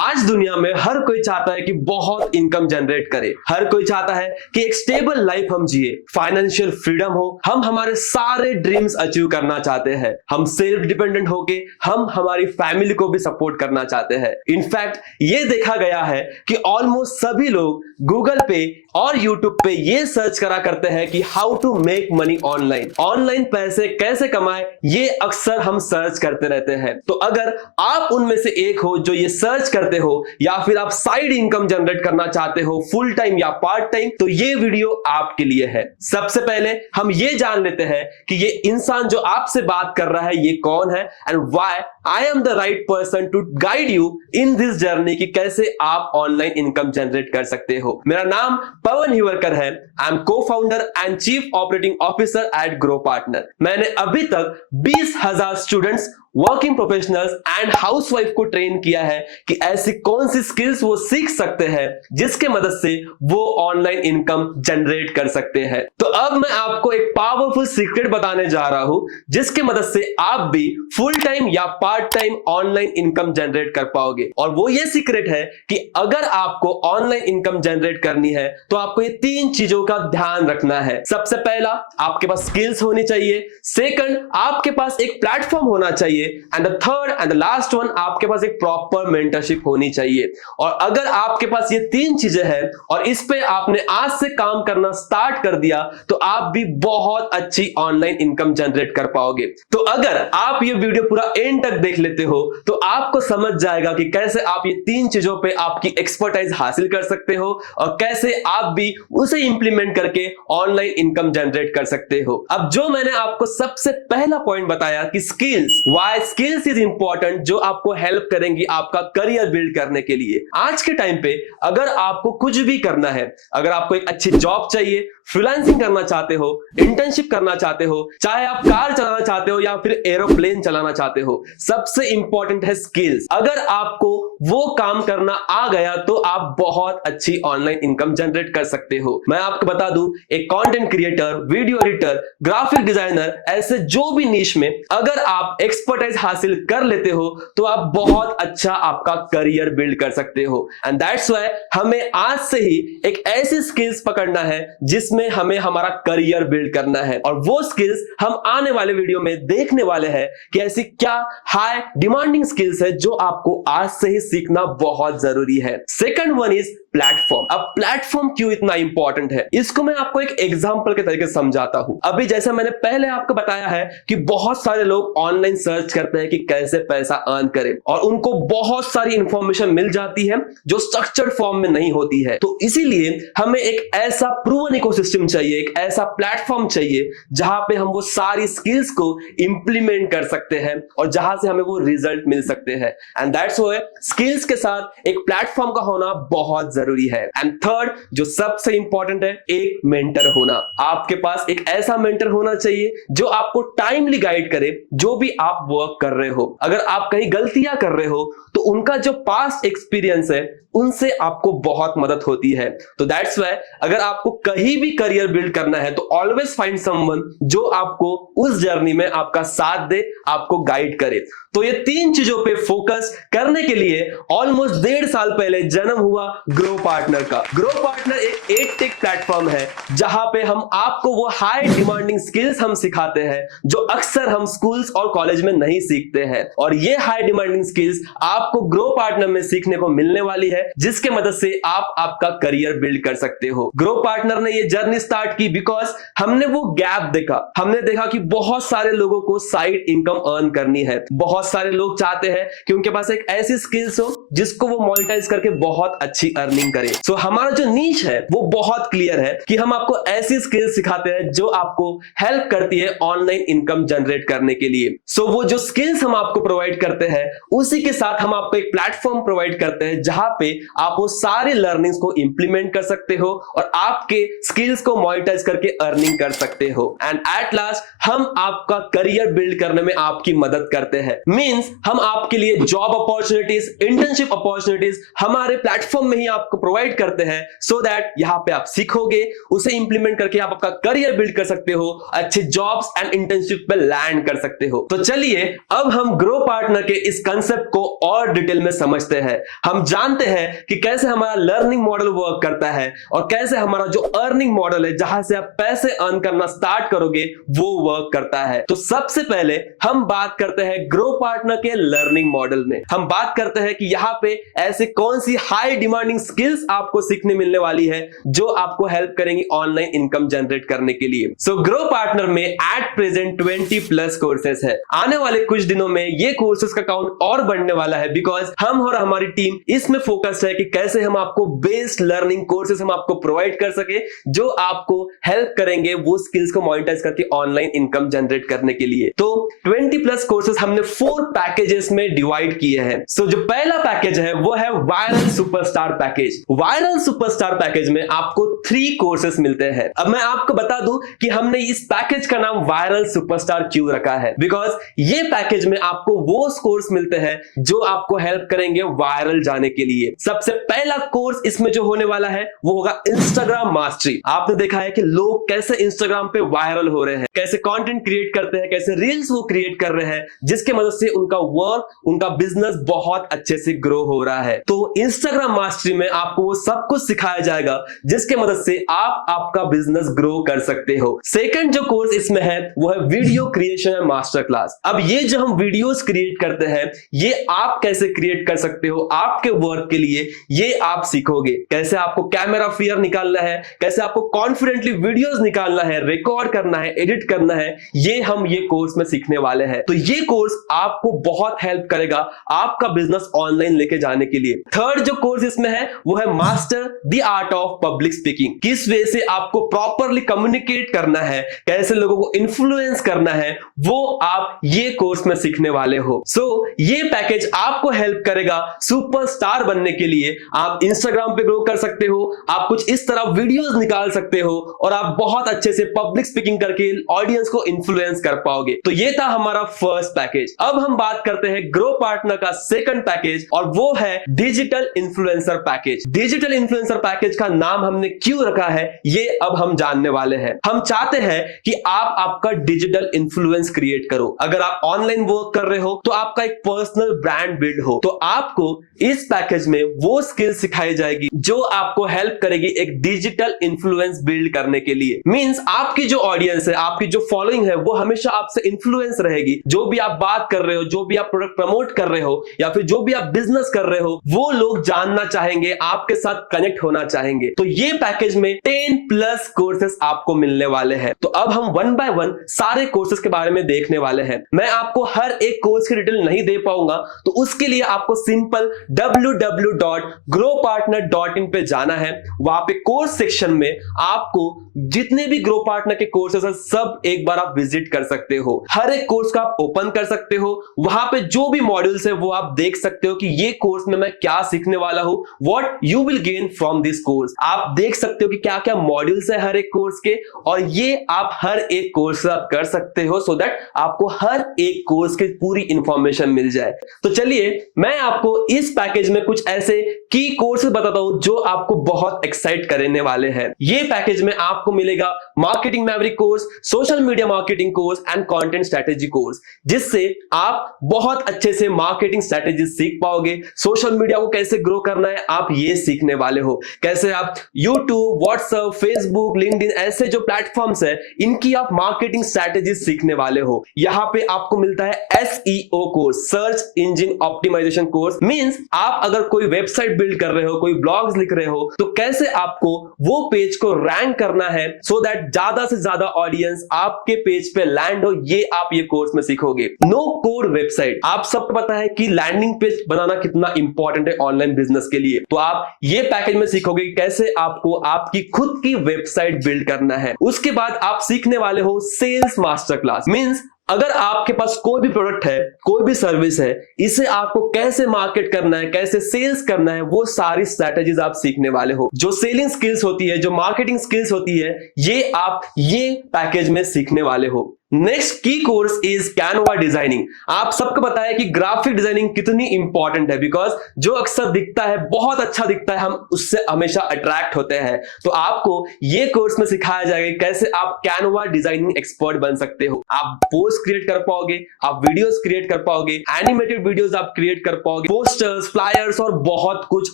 आज दुनिया में हर कोई चाहता है कि बहुत इनकम जनरेट करे। हर कोई चाहता है कि एक स्टेबल लाइफ हम जिए, फाइनेंशियल फ्रीडम हो, हम हमारे सारे ड्रीम्स अचीव करना चाहते हैं, हम सेल्फ डिपेंडेंट होके हम हमारी फैमिली को भी सपोर्ट करना चाहते हैं। इनफैक्ट ये देखा गया है कि ऑलमोस्ट सभी लोग गूगल पे और यूट्यूब पे ये सर्च करा करते हैं कि how to make money online, online पैसे कैसे कमाए, ये अक्सर हम सर्च करते रहते हैं। तो अगर आप उनमें से एक हो जो ये सर्च करते हो या फिर आप साइड इनकम जनरेट करना चाहते हो फुल टाइम या पार्ट टाइम, तो ये वीडियो आपके लिए है। सबसे पहले हम ये जान लेते हैं कि ये इंसान जो आपसे बात कर रहा है ये कौन है and why I am the right person to guide you in this journey कि कैसे आप ऑनलाइन इनकम जनरेट कर सकते हो। मेरा नाम पवन हिवरकर है। आई एम को founder and chief operating officer eight grow partner. मैंने अभी तक 20,000 students, working professionals and housewife को ट्रेन किया है कि ऐसी कौन सी स्किल्स वो सीख सकते हैं जिसके मदद से वो ऑनलाइन इनकम जनरेट कर सकते हैं। तो अब मैं आपको एक पावरफुल सीक्रेट बताने जा रहा हूं जिसके मदद से आप भी फुल टाइम या part time online income generate कर पाओगे। और वो ये सीक्रेट है कि अगर आपको ऑनलाइन इनकम जनरेट करनी है तो आपको ये 3 चीजों का ध्यान रखना है। सबसे पहला, आपके पास स्किल्स होनी चाहिए। सेकंड, आपके पास एक प्लेटफॉर्म होना चाहिए। And the third and the last one, आपके पास एक प्रॉपर मेंटरशिप होनी चाहिए। और अगर आपके पास ये 3 चीजें हैं और इस पे आपने आज से काम करना स्टार्ट कर दिया तो आप भी बहुत अच्छी ऑनलाइन इनकम जनरेट कर पाओगे। तो अगर आप ये वीडियो पूरा एंड तक देख लेते हो तो आपको समझ जाएगा कि कैसे आप ये 3 चीजों पे आपकी एक्सपर्टाइज हासिल कर सकते हो और कैसे आप भी उसे इंप्लीमेंट करके ऑनलाइन इनकम जनरेट कर सकते हो। अब जो मैंने आपको सबसे पहला पॉइंट बताया कि स्किल्स, स्किल्स इज इंपॉर्टेंट, जो आपको हेल्प करेंगी आपका करियर बिल्ड करने के लिए। आज के टाइम पे अगर आपको कुछ भी करना है, अगर आपको एक अच्छी जॉब चाहिए, फ्रीलांसिंग करना चाहते हो, इंटर्नशिप करना चाहते हो, चाहे आप कार चलाना चाहते हो या फिर एरोप्लेन चलाना चाहते हो, सबसे इंपॉर्टेंट है स्किल्स। अगर आपको वो काम करना आ गया तो आप बहुत अच्छी ऑनलाइन इनकम जनरेट कर सकते हो। मैं आपको बता दूं, एक content creator, video editor, graphic designer, ऐसे जो भी निश में अगर आप एक्सपर्टाइज हासिल कर लेते हो तो आप बहुत अच्छा आपका करियर बिल्ड कर सकते हो। एंड दैट्स व्हाई हमें आज से ही एक ऐसी स्किल्स पकड़ना है जिसमें हमें हमारा करियर बिल्ड करना है। और वो स्किल्स हम आने वाले वीडियो में देखने वाले हैं कि ऐसी क्या हाई डिमांडिंग स्किल्स है जो आपको आज से ही सीखना बहुत जरूरी है। Second one is platform. अब प्लेटफॉर्म क्यों इतना इंपॉर्टेंट है, इसको मैं आपको एक एग्जांपल के तरीके से समझाता हूं। अभी जैसे मैंने पहले आपको बताया है कि बहुत सारे लोग ऑनलाइन सर्च करते हैं कि कैसे पैसा अर्न करें और उनको बहुत सारी इंफॉर्मेशन मिल जाती है जो स्ट्रक्चर्ड फॉर्म में नहीं होती है। तो इसीलिए हमें एक ऐसा प्रूवन इकोसिस्टम चाहिए, एक ऐसा प्लेटफॉर्म चाहिए जहां पे हम वो सारी स्किल्स को इंप्लीमेंट कर सकते हैं और जहां से हमें वो रिजल्ट मिल सकते हैं। एंड दैट्स व्हाई स्किल्स के साथ एक प्लेटफॉर्म का होना बहुत जरूरी है। एंड थर्ड, जो सबसे इंपॉर्टेंट है, एक मेंटर होना। आपके पास एक ऐसा मेंटर होना चाहिए जो आपको टाइमली गाइड करे जो भी आप वर्क कर रहे हो। अगर आप कहीं गलतियां कर रहे हो तो उनका जो पास्ट एक्सपीरियंस है उनसे आपको बहुत मदद होती है। तो दैट्स व्हाई अगर आपको कहीं भी करियर बिल्ड करना है तो ऑलवेज फाइंड समवन जो आपको उस जर्नी में आपका साथ दे, आपको गाइड करे। तो ये 3 चीजों पे फोकस करने के लिए ऑलमोस्ट 1.5 साल पहले जन्म हुआ ग्रो पार्टनर का। ग्रो पार्टनर एक एडटेक प्लेटफॉर्म है जहां पे हम आपको वो हाई डिमांडिंग स्किल्स हम सिखाते हैं जो अक्सर हम स्कूल्स और कॉलेज में नहीं सीखते हैं। और ये हाई डिमांडिंग स्किल्स आपको ग्रो पार्टनर में सीखने को मिलने वाली है जिसके मदद से आप आपका करियर बिल्ड कर सकते हो। ग्रो पार्टनर ने ये जर्नी स्टार्ट की बिकॉज हमने वो गैप देखा। हमने देखा कि बहुत सारे लोगों को साइड इनकम अर्न करनी है। बहुत सारे लोग चाहते हैं कि उनके पास एक ऐसी स्किल्स हो जिसको वो मोनेटाइज करके बहुत अच्छी अर्निंग करें। सो हमारा जो नीश है वो बहुत क्लियर है कि हम आपको ऐसी स्किल्स सिखाते हैं जो आपको हेल्प करती है ऑनलाइन इनकम जनरेट करने के लिए। सो वो जो स्किल्स हम आपको प्रोवाइड करते हैं उसी के साथ हम आपको एक प्लेटफॉर्म प्रोवाइड करते हैं जहां पे आप वो सारे लर्निंग्स को इंप्लीमेंट कर सकते हो और आपके स्किल्स को मोनेटाइज करके अर्निंग कर सकते हो। एंड एट लास्ट हम आपका करियर बिल्ड करने में आपकी मदद करते हैं। मींस हम आपके लिए जॉब अपॉर्चुनिटीज, इंटर्नशिप अपॉर्चुनिटीज हमारे प्लेटफॉर्म में ही आपको प्रोवाइड करते हैं, सो दैट यहां पे आप सीखोगे, उसे इंप्लीमेंट करके आप आपका करियर बिल्ड कर सकते हो, अच्छे जॉब्स एंड इंटर्नशिप पे लैंड कर सकते हो। तो चलिए अब हम ग्रो पार्टनर के इस कंसेप्ट को और डिटेल में समझते हैं। हम जानते हैं कि कैसे हमारा लर्निंग मॉडल वर्क करता है और कैसे हमारा जो अर्निंग मॉडल है, जहां से आप पैसे अर्न करना स्टार्ट करोगे, वो वर्क करता है। तो सबसे पहले हम बात करते हैं ग्रो पार्टनर के लर्निंग मॉडल में। हम बात करते हैं कि यहाँ पे ऐसे कौन सी हाई डिमांडिंग स्किल्स आपको सीखने मिलने वाली है जो आपको हेल्प करेंगी ऑनलाइन इनकम जनरेट करने के लिए। सो ग्रो पार्टनर में एट प्रेजेंट 20+ कोर्सेस है। आने वाले कुछ दिनों में ये कोर्सेस का काउंट और बढ़ने वाला है, बिकॉज हम और हमारी टीम इसमें फोकस्ड है कि कैसे हम आपको बेस्ड लर्निंग कोर्सेस हम आपको प्रोवाइड कर सके जो आपको हेल्प करेंगे वो स्किल्स को मॉनिटाइज करके ऑनलाइन इनकम जनरेट करने के लिए। तो 20+ कोर्सेस हमने 4 पैकेजेस में डिवाइड किए हैं। सो जो पहला पैकेज है वो है viral superstar package. Viral superstar package में आपको 3 कोर्सेस मिलते हैं। अब मैं आपको बता दूं कि हमने इस पैकेज का नाम वायरल सुपरस्टार क्यों रखा है, बिकॉज ये पैकेज में आपको वो कोर्स मिलते हैं जो आपको हेल्प करेंगे वायरल जाने के लिए। सबसे पहला कोर्स इसमें जो होने वाला है वो होगा इंस्टाग्राम मास्टरी। आपने देखा है कि लोग कैसे इंस्टाग्राम पे वायरल हो रहे हैं, कैसे कंटेंट क्रिएट करते हैं, कैसे रील्स वो क्रिएट कर रहे हैं, जिसके मदद से उनका वर्क, उनका बिजनेस बहुत अच्छे से ग्रो हो रहा है। तो इंस्टाग्राम मास्टरी में आपको वो सब कुछ सिखाया जाएगा जिसके मदद से आप आपका बिजनेस ग्रो कर सकते हो। सेकंड जो कोर्स इसमें है वो है वीडियो क्रिएशन मास्टर क्लास। अब ये जो हम वीडियोस क्रिएट करते हैं, ये आप कैसे क्रिएट कर सकते हो आपके वर्क के लिए, ये आप सीखोगे। कैसे आपको कैमरा फियर निकालना है, कैसे आपको कॉन्फिडेंटली वीडियोस निकालना है, रिकॉर्ड करना है, एडिट करना है, ये हम ये कोर्स में सीखने वाले हैं। तो ये कोर्स आपको बहुत हेल्प करेगा आपका बिजनेस ऑनलाइन लेके जाने के लिए। थर्ड जो कोर्स इसमें है वो है master the art of public speaking. किस वे से आपको प्रॉपरली कम्युनिकेट करना है, कैसे लोगों को इन्फ्लुएंस करना है, वो आप ये कोर्स में सीखने वाले हो। सो ये पैकेज आपको हेल्प करेगा सुपरस्टार बनने के लिए। आप इंस्टाग्राम पे ग्रो कर सकते हो, आप कुछ इस तरह वीडियोस निकाल सकते हो और आप बहुत अच्छे से पब्लिक स्पीकिंग करके ऑडियंस को इन्फ्लुएंस कर पाओगे। तो ये था हमारा फर्स्ट पैकेज। अब हम बात करते हैं ग्रो पार्टनर का सेकंड पैकेज और वो है digital influencer package. Digital influencer package का नाम हमने क्यों रखा है ये अब हम जानने वाले हैं। हम चाहते हैं कि आप आपका डिजिटल इन्फ्लुएंस क्रिएट करो। अगर आप ऑनलाइन वर्क कर रहे हो तो आपका एक पर्सनल ब्रांड बिल्ड हो, तो आपको इस पैकेज में वो स्किल सिखाई जाएगी जो आपको हेल्प करेगी एक डिजिटल इन्फ्लुएंस बिल्ड करने के लिए। मींस आपकी जो ऑडियंस है, आपकी जो फॉलोइंग है, वो हमेशा आपसे इन्फ्लुएंस रहेगी। जो भी आप बात कर रहे हो, जो भी आप प्रोडक्ट प्रमोट कर रहे हो या फिर जो भी आप बिजनेस कर रहे हो, वो लोग जानना चाहेंगे, आपके साथ कनेक्ट होना चाहेंगे। तो ये पैकेज में 10+ कोर्सेस आपको मिलने वाले हैं। तो अब हम 1 by 1 सारे कोर्सेस के बारे में देखने वाले हैं। मैं आपको हर एक कोर्स की डिटेल नहीं दे पाऊंगा, तो उसके लिए आपको सिंपल www.growpartner.in पे जाना है। वहां पे कोर्स सेक्शन में आपको जितने भी ग्रो पार्टनर के कोर्सेस हैं सब एक बार आप विजिट कर सकते हो। हर एक कोर्स का आप ओपन कर सकते हो। वहां पे जो भी मॉड्यूल्स है वो आप देख सकते हो कि ये कोर्स में मैं क्या सीखने वाला हूं, what you will gain from this course. आप देख सकते हो कि क्या क्या मॉड्यूल्स है हर एक कोर्स के, और ये आप हर एक कोर्स आप कर सकते हो सो दैट आपको हर एक कोर्स की पूरी इंफॉर्मेशन मिल जाए। तो चलिए मैं आपको इस पैकेज में कुछ ऐसे की कोर्सेज बताता हूं जो आपको बहुत एक्साइट करने वाले हैं। ये पैकेज में आपको मिलेगा marketing Maverick course, social media marketing course and content strategy course, जिससे आप बहुत अच्छे से मार्केटिंग स्ट्रेटेजी सीख पाओगे। सोशल मीडिया को कैसे ग्रो करना है आप ये सीखने वाले हो। कैसे आप यूट्यूब, व्हाट्सएप, फेसबुक, लिंक्डइन ऐसे जो प्लेटफॉर्म्स है इनकी आप मार्केटिंग स्ट्रेटेजी सीखने वाले हो। यहां पे आपको मिलता है SEO course, search engine optimisation course. Means आप अगर कोई वेबसाइट बिल्ड कर रहे हो, कोई ब्लॉग्स लिख रहे हो, तो कैसे आपको वो पेज को रैंक करना है सो दैट ज्यादा से ज्यादा ऑडियंस आपके पेज पे लैंड हो, ये आप ये कोर्स में सीखोगे। नो कोड वेबसाइट, आप सबको पता है कि लैंडिंग पेज बनाना कितना इंपॉर्टेंट है ऑनलाइन बिजनेस के लिए। तो आप ये पैकेज में सीखोगे कैसे आपको आपकी खुद की वेबसाइट बिल्ड करना है। उसके बाद आप सीखने वाले हो सेल्स मास्टर क्लास। मींस अगर आपके पास कोई भी प्रोडक्ट है, कोई भी सर्विस है, इसे आपको कैसे मार्केट करना है, कैसे सेल्स करना है, वो सारी स्ट्रैटेजीज आप सीखने वाले हो। जो सेलिंग स्किल्स होती है, जो मार्केटिंग स्किल्स होती है, ये आप ये पैकेज में सीखने वाले हो। नेक्स्ट की कोर्स इज कैनवा डिजाइनिंग। आप सबको पता है कि ग्राफिक डिजाइनिंग कितनी इंपॉर्टेंट है, बिकॉज जो अक्सर दिखता है बहुत अच्छा दिखता है, हम उससे हमेशा अट्रैक्ट होते हैं। तो आपको ये कोर्स में सिखाया जाएगा कैसे आप कैनवा डिजाइनिंग एक्सपर्ट बन सकते हो। आप पोस्ट क्रिएट कर पाओगे, आप वीडियोस क्रिएट कर पाओगे, एनिमेटेड वीडियोस आप क्रिएट कर पाओगे, पोस्टर्स, फ्लायर्स और बहुत कुछ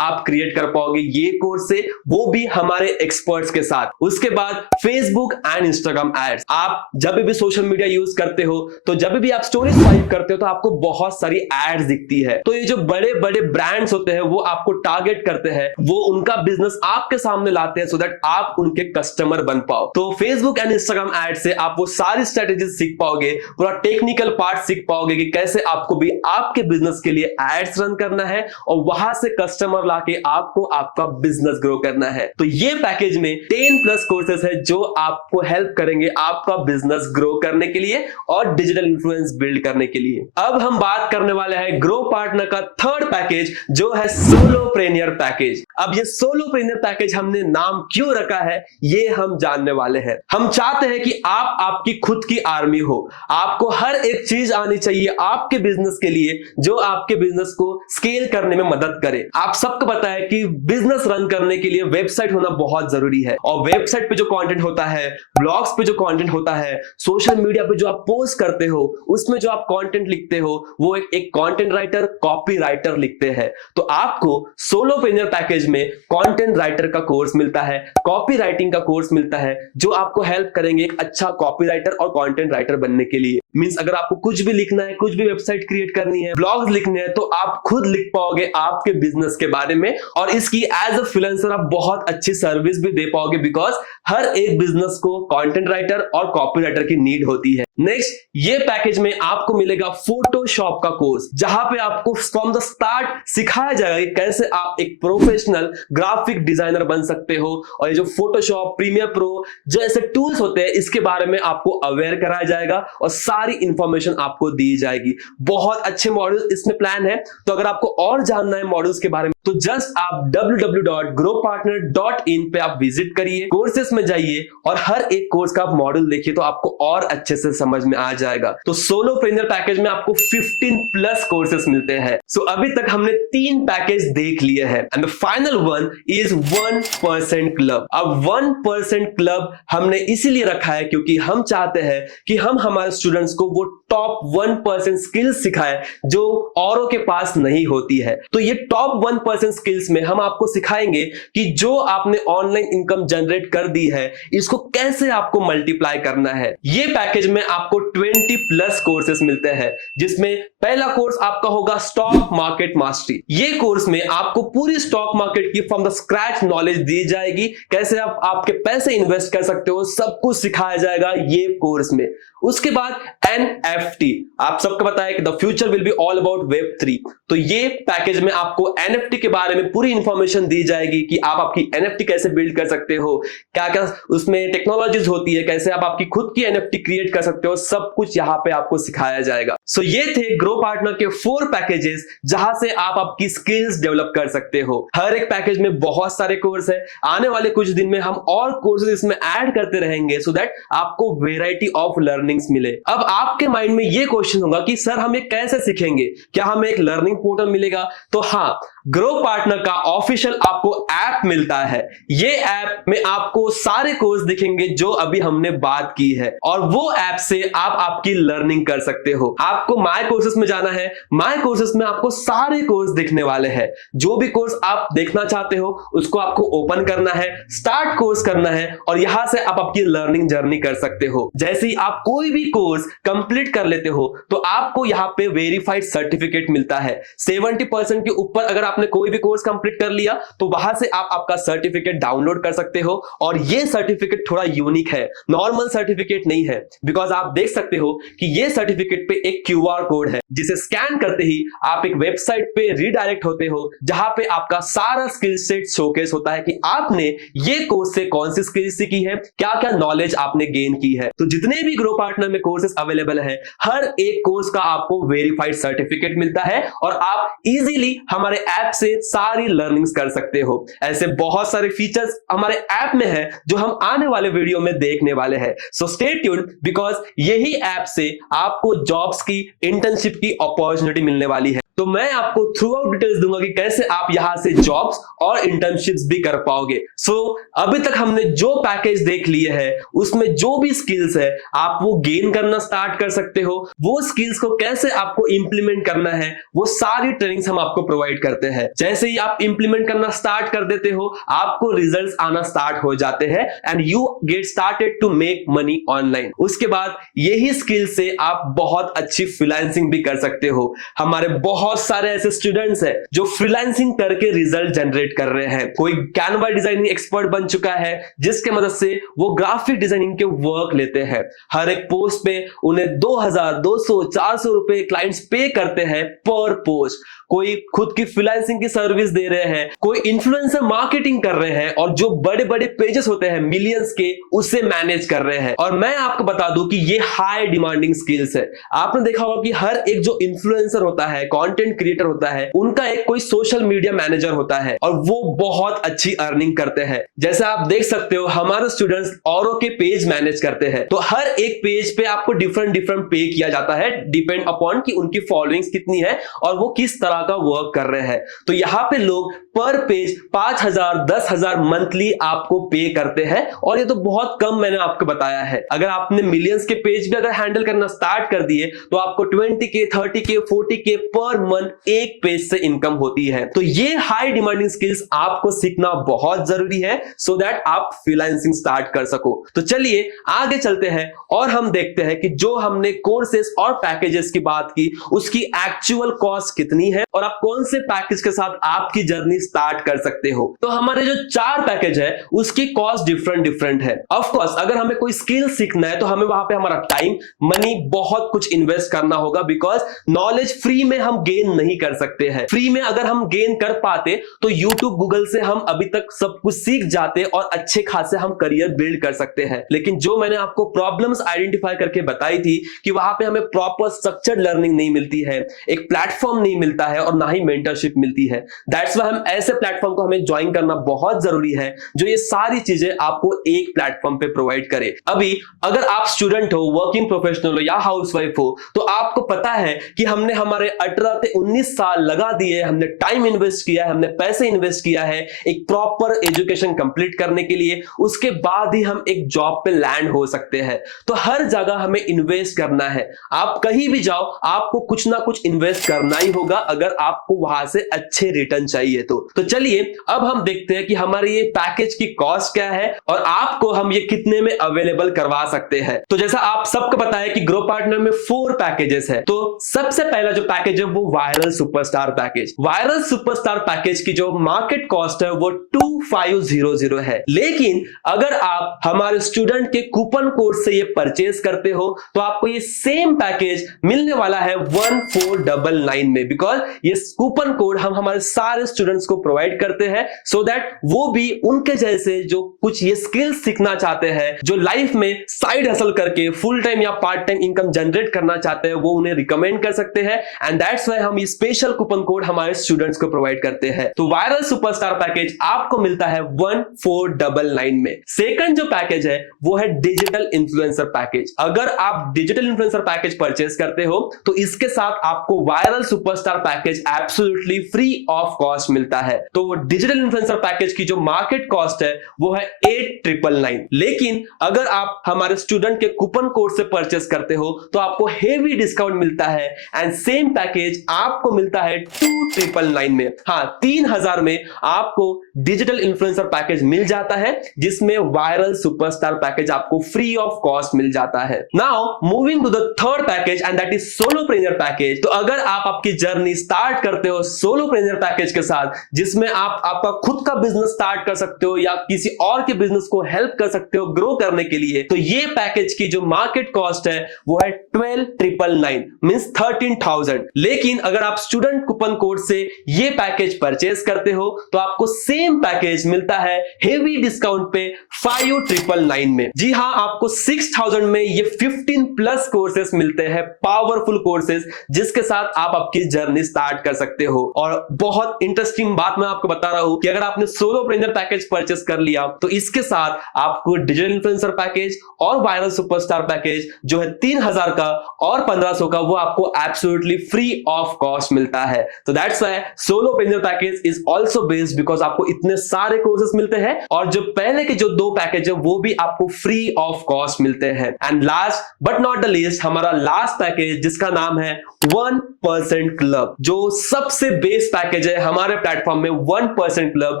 आप क्रिएट कर पाओगे ये कोर्स से, वो भी हमारे एक्सपर्ट्स के साथ। उसके बाद फेसबुक एंड इंस्टाग्राम एड्स। आप जब भी सोशल मीडिया यूज करते हो तो जब भी आप स्टोरी स्वाइप करते हो तो आपको बहुत सारी एड्स दिखती है। तो ये जो बड़े बड़े ब्रांड्स होते हैं वो आपको टारगेट करते हैं, वो उनका बिजनेस आपके सामने लाते हैं सो दैट आप उनके कस्टमर बन पाओ। तो फेसबुक एंड इंस्टाग्राम एड से आप वो सारी स्ट्रेटेजीज सीख पाओगे, पूरा टेक्निकल पार्ट सीख पाओगे कि कैसे आपको भी आपके बिजनेस के लिए एड्स रन करना है और वहां से कस्टमर लाके आपको आपका बिजनेस ग्रो करना है। तो ये पैकेज में 10+ कोर्सेज है जो आपको हेल्प करेंगे आपका बिजनेस ग्रो करने के लिए और डिजिटल इन्फ्लुएंस बिल्ड करने के लिए। अब हम बात करने वाले हैं ग्रो पार्टनर का थर्ड पैकेज जो है सोलोप्रेन्योर पैकेज। अब ये सोलोप्रेन्योर पैकेज हमने नाम क्यों रखा है ये हम जानने वाले हैं। हम चाहते हैं कि आप आपकी खुद की आर्मी हो, आपको हर एक चीज आनी चाहिए आपके बिजनेस के लिए जो आपके बिजनेस को स्केल करने में मदद करे। आप सबको पता है कि बिजनेस रन करने के लिए वेबसाइट होना बहुत जरूरी है, और वेबसाइट पे जो कंटेंट होता है, ब्लॉग्स पे जो कंटेंट होता है, सोशल मीडिया पे जो आप पोस्ट करते हो, उसमें जो आप कंटेंट लिखते हो, वो एक कंटेंट राइटर, कॉपी राइटर लिखते हैं। तो आपको सोलोप्रेन्योर पैकेज में कंटेंट राइटर का कोर्स मिलता है, कॉपी राइटिंग का कोर्स मिलता है, जो आपको हेल्प करेंगे एक अच्छा कॉपी राइटर और कंटेंट राइटर बनने के लिए। मींस अगर आपको कुछ भी लिखना है, कुछ भी वेबसाइट क्रिएट करनी है, ब्लॉग्स लिखने हैं, तो आप खुद लिख पाओगे आपके बिजनेस के बारे में, और इसकी एज अ फ्रीलांसर आप बहुत अच्छी सर्विस भी दे पाओगे, बिकॉज हर एक बिजनेस को कंटेंट राइटर और कॉपी राइटर की नीड होती है। नेक्स्ट, ये पैकेज में आपको मिलेगा फोटोशॉप का कोर्स, जहां पे आपको फ्रॉम द स्टार्ट सिखाया जाएगा कि कैसे आप एक प्रोफेशनल ग्राफिक डिजाइनर बन सकते हो, और ये जो फोटोशॉप, प्रीमियर प्रो जैसे टूल्स होते हैं इसके बारे में आपको अवेयर कराया जाएगा और सारी इंफॉर्मेशन आपको दी जाएगी। बहुत अच्छे मॉड्यूल इसमें प्लान है। तो अगर आपको और जानना है मॉड्यूल्स के बारे में तो जस्ट आप www.growpartner.in पे आप विजिट करिए, कोर्सेस में जाइए और हर एक कोर्स का आप मॉड्यूल देखिए तो आपको और अच्छे से समझ में आ जाएगा। तो सोलोप्रेन्योर पैकेज में आपको 15+ कोर्सेस मिलते हैं। सो अभी तक हमने 3 पैकेज देख लिए हैं, and the final one is 1% club. अब 1% क्लब हमने इसीलिए रखा है क्योंकि हम चाहते हैं कि हम हमारे स्टूडेंट्स को वो टॉप 1% स्किल्स सिखाएं जो औरों के पास नहीं होती है। तो ये टॉप 1% स्किल्स में हम आपको सिखाएंगे कि जो आपने ऑनलाइन इनकम जनरेट कर दी है इसको कैसे आपको मल्टीप्लाई करना है। ये पैकेज में आपको 20+ कोर्सेस मिलते हैं, जिसमें पहला कोर्स आपका होगा स्टॉक मार्केट मास्टरी। ये कोर्स में आपको पूरी स्टॉक मार्केट की फ्रॉम द स्क्रैच नॉलेज दी जाएगी, कैसे आप आपके पैसे इन्वेस्ट कर सकते हो, सब कुछ सिखाया जाएगा ये कोर्स में। उसके बाद NFT, आप सबको पता है कि the future will be all about Web3। तो ये पैकेज में आपको NFT के बारे में पूरी इंफॉर्मेशन दी जाएगी कि आप आपकी NFT कैसे बिल्ड कर सकते हो, क्या क्या उसमें टेक्नोलॉजीज होती है, कैसे आप आपकी खुद की NFT क्रिएट कर सकते हो, सब कुछ यहाँ पे आपको सिखाया जाएगा। सो ये थे ग्रो पार्टनर के 4 पैकेजेस जहां से आप आपकी स्किल्स डेवलप कर सकते हो। हर एक पैकेज में बहुत सारे कोर्स है, आने वाले कुछ दिन में हम और कोर्सेज इसमें ऐड करते रहेंगे सो दैट आपको वेराइटी ऑफ लर्निंग्स मिले। अब आपके माइंड में ये क्वेश्चन होगा कि सर हम ये कैसे सीखेंगे, क्या हमें एक लर्निंग पोर्टल मिलेगा? तो हाँ, ग्रो पार्टनर का ऑफिशियल आपको ऐप मिलता है। ये ऐप में आपको सारे कोर्स दिखेंगे जो अभी हमने बात की है, और वो ऐप से आप आपकी लर्निंग कर सकते हो। आपको माय कोर्सेस में जाना है, माय कोर्सेस में आपको सारे कोर्स दिखने वाले हैं। जो भी कोर्स आप देखना चाहते हो उसको आपको ओपन करना है, स्टार्ट कोर्स करना है, और यहां से आप आपकी लर्निंग जर्नी कर सकते हो। जैसे ही आप कोई भी कोर्स कंप्लीट कर लेते हो तो आपको यहाँ पे वेरीफाइड सर्टिफिकेट मिलता है। 70% के ऊपर अगर आपने कोई भी कोर्स कंप्लीट कर लिया तो वहां से आप आपका सर्टिफिकेट डाउनलोड कर सकते हो, और ये सर्टिफिकेट थोड़ा यूनिक है, नॉर्मल सर्टिफिकेट नहीं है, बिकॉज आप देख सकते हो कि ये सर्टिफिकेट पे एक QR कोड है, जिसे स्कैन करते ही आप एक वेबसाइट पे रीडायरेक्ट होते हो, जहां पे आपका सारा स्किल सेट शोकेस होता है कि आपने ये कोर्स से कौन सी स्किल सीखी है, क्या क्या नॉलेज आपने गेन की है। तो जितने भी ग्रो पार्टनर में कोर्सेस अवेलेबल है, हर एक कोर्स का आपको वेरीफाइड सर्टिफिकेट मिलता है, और आप इजीली हमारे ऐप से सारी लर्निंग्स कर सकते हो। ऐसे बहुत सारे फीचर्स हमारे ऐप में है जो हम आने वाले वीडियो में देखने वाले हैं। सो स्टे ट्यून्ड बिकॉज यही ऐप से आपको जॉब्स की, इंटर्नशिप की अपॉर्चुनिटी मिलने वाली है। तो मैं आपको थ्रू आउट डिटेल्स दूंगा कि कैसे आप यहां से जॉब्स और इंटर्नशिप्स भी कर पाओगे। सो अभी तक हमने जो पैकेज देख लिए हैं उसमें जो भी स्किल्स है आप वो गेन करना स्टार्ट कर सकते हो। वो स्किल्स को कैसे आपको इंप्लीमेंट करना है वो सारी ट्रेनिंग्स हम आपको प्रोवाइड करते हैं। जैसे ही आप इंप्लीमेंट करना स्टार्ट कर देते हो आपको रिजल्ट्स आना स्टार्ट हो जाते हैं and you get started to make money online. उसके बाद यही स्किल से आप बहुत अच्छी फ्रीलांसिंग भी कर सकते हो। हमारे बहुत सारे ऐसे स्टूडेंट्स हैं जो फ्रीलांसिंग करके रिजल्ट जनरेट कर रहे हैं। कोई कैनवा डिजाइनिंग एक्सपर्ट बन चुका है जिसके मदद से वो ग्राफिक डिजाइनिंग के वर्क लेते हैं। हर एक पोस्ट पे उन्हें 2000, 200, 400 रुपए क्लाइंट्स पे करते हैं पर पोस्ट। कोई खुद की फ्रीलांसिंग की सर्विस दे रहे हैं, कोई इन्फ्लुएंसर मार्केटिंग कर रहे हैं और जो बड़े बड़े पेजेस होते हैं मिलियंस के उसे मैनेज कर रहे हैं। और मैं आपको बता दूं कि ये हाई डिमांडिंग स्किल्स है। आपने देखा होगा कि हर एक जो इन्फ्लुएंसर होता है, कंटेंट क्रिएटर होता है, उनका एक कोई सोशल मीडिया मैनेजर होता है और वो बहुत अच्छी अर्निंग करते हैं। जैसे आप देख सकते हो हमारे स्टूडेंट्स औरों के पेज मैनेज करते हैं, तो हर एक पेज पे आपको डिफरेंट डिफरेंट पे किया जाता है डिपेंड अपॉन कि उनकी फॉलोइंग्स कितनी है और वो किस तरह का वर्क कर रहे हैं। तो यहां पे लोग पर पेज 5000, 10,000 मंथली आपको पे करते हैं और ये तो बहुत कम मैंने आपको बताया है। अगर आपने मिलियंस के पेज भी अगर हैंडल करना स्टार्ट कर दिए तो आपको 20K, 30K, 40K per month एक पेज से इनकम होती है। तो ये हाई डिमांडिंग स्किल्स आपको सीखना बहुत जरूरी है सो दैट आप फ्रीलांसिंग स्टार्ट कर सको। तो चलिए आगे चलते हैं और हम देखते हैं कि जो हमने कोर्सेस और पैकेजेस की बात की उसकी एक्चुअल कॉस्ट कितनी है और आप कौन से पैकेज के साथ आपकी जर्नी स्टार्ट कर सकते हो। तो हमारे जो 4 पैकेज है उसकी कॉस्ट डिफरेंट है। ऑफ कोर्स अगर हमें कोई स्किल सीखना है तो हमें वहां पे हमारा टाइम, मनी, बहुत कुछ इन्वेस्ट करना होगा बिकॉज नॉलेज फ्री में हम गेन नहीं कर सकते हैं। फ्री में अगर हम गेन कर पाते तो यूट्यूब, गूगल से हम अभी तक सब कुछ सीख जाते और अच्छे खासे हम करियर बिल्ड कर सकते हैं। लेकिन जो मैंने आपको प्रॉब्लम्स आइडेंटिफाई करके बताई थी कि वहां पे हमें प्रॉपर स्ट्रक्चर्ड लर्निंग नहीं मिलती है, एक प्लेटफॉर्म नहीं मिलता है और ना ही मेंटरशिप मिलती है। दैट्स व्हाई हम ऐसे प्लेटफॉर्म को हमें ज्वाइन करना बहुत जरूरी है जो ये सारी चीजें आपको एक प्लेटफॉर्म पे प्रोवाइड करे। अभी अगर आप स्टूडेंट हो, वर्किंग प्रोफेशनल हो या हाउसवाइफ हो तो आपको पता है कि हमने हमारे 18 से 19 साल लगा दिए, हमने टाइम इन्वेस्ट किया है, हमने पैसे इन्वेस्ट किया है एक प्रॉपर एजुकेशन कंप्लीट करने के लिए। उसके बाद ही हम एक जॉब पे लैंड हो सकते हैं। तो हर जगह हमें इन्वेस्ट करना है। आप कहीं भी जाओ आपको कुछ ना कुछ इन्वेस्ट करना ही होगा अगर आपको वहां से अच्छे रिटर्न चाहिए तो चलिए अब हम देखते हैं कि हमारे ये पैकेज की कॉस्ट क्या है और आपको हम ये कितने में अवेलेबल करवा सकते हैं। तो जैसा आप सबको पता है कि ग्रो पार्टनर में 4 पैकेजेस है। तो सबसे पहला जो पैकेज है वो viral superstar package. Viral superstar package की जो मार्केट कॉस्ट है वो 2500 है। लेकिन अगर आप हमारे स्टूडेंट के कूपन कोड से ये परचेज करते हो तो आपको ये सेम पैकेज मिलने वाला है 1499 में बिकॉज ये कूपन कोड हम हमारे सारे स्टूडेंट्स को प्रोवाइड करते हैं सो दैट वो भी उनके जैसे जो कुछ ये स्किल्स सीखना चाहते हैं, जो लाइफ में साइड हसल करके फुल टाइम या पार्ट टाइम इनकम जनरेट करना चाहते हैं, वो उन्हें रिकमेंड कर सकते हैं एंड दैट्स व्हाई हम ये स्पेशल कूपन कोड हमारे स्टूडेंट्स को प्रोवाइड करते हैं। तो वायरल सुपरस्टार पैकेज आपको मिलता है 1499 में। सेकंड जो पैकेज है वो है डिजिटल इन्फ्लुएंसर पैकेज। अगर आप डिजिटल इन्फ्लुएंसर पैकेज परचेज करते हो तो इसके साथ आपको viral superstar package absolutely free of cost मिलता है। तो वो डिजिटल इन्फ्लुएंसर पैकेज की जो मार्केट कॉस्ट है वो है 8999। लेकिन अगर आप हमारे स्टूडेंट के कूपन कोड से परचेस करते हो तो आपको हेवी डिस्काउंट मिलता है एंड सेम पैकेज आपको मिलता है 2999 में। हाँ, 3000 में आपको डिजिटल इन्फ्लुएंसर पैकेज मिल जाता है जिसमें वायरल सुपरस्टार पैकेज आपको फ्री ऑफ कॉस्ट मिल जाता है। Now moving to the third package and that is solopreneur package. तो अगर आप आपकी जर्नी स्टार्ट करते हो सोलोप्रेन्योर पैकेज के साथ जिसमें आप आपका खुद का बिजनेस स्टार्ट कर सकते हो या किसी और के बिजनेस को हेल्प कर सकते हो ग्रो करने के लिए, तो ये पैकेज की जो मार्केट कॉस्ट है वो है 12999 मींस 13000। लेकिन अगर आप स्टूडेंट कूपन कोड से ये पैकेज परचेज करते हो तो आपको सेम पैकेज पैकेज मिलता है हेवी डिस्काउंट पे 5999 में। जी हाँ, आपको 6000 में ये 15 प्लस कोर्सेज मिलते हैं, पावरफुल कोर्सेज, जिसके साथ आप आपकी जर्नी स्टार्ट कर सकते हो। और बहुत इंटरेस्टिंग बात मैं आपको बता रहा हूं कि अगर आपने सोलोप्रेन्योर पैकेज परचेस कर लिया तो इसके साथ आपको डिजिटल इन्फ्लुएंसर पैकेज और वायरल सुपरस्टार पैकेज जो है 3000 का और 1500 का, वो आपको एब्सोल्युटली फ्री ऑफ कॉस्ट मिलता है। तो that's why solopreneur package is also based, because आपको इतने सारे कोर्सेज मिलते हैं और जो पहले के जो 2 पैकेज है वो भी आपको फ्री ऑफ कॉस्ट मिलते हैं। And last but not the least, हमारा लास्ट पैकेज जिसका नाम है 1% क्लब, जो सबसे बेस्ट पैकेज है हमारे प्लेटफॉर्म में 1% क्लब,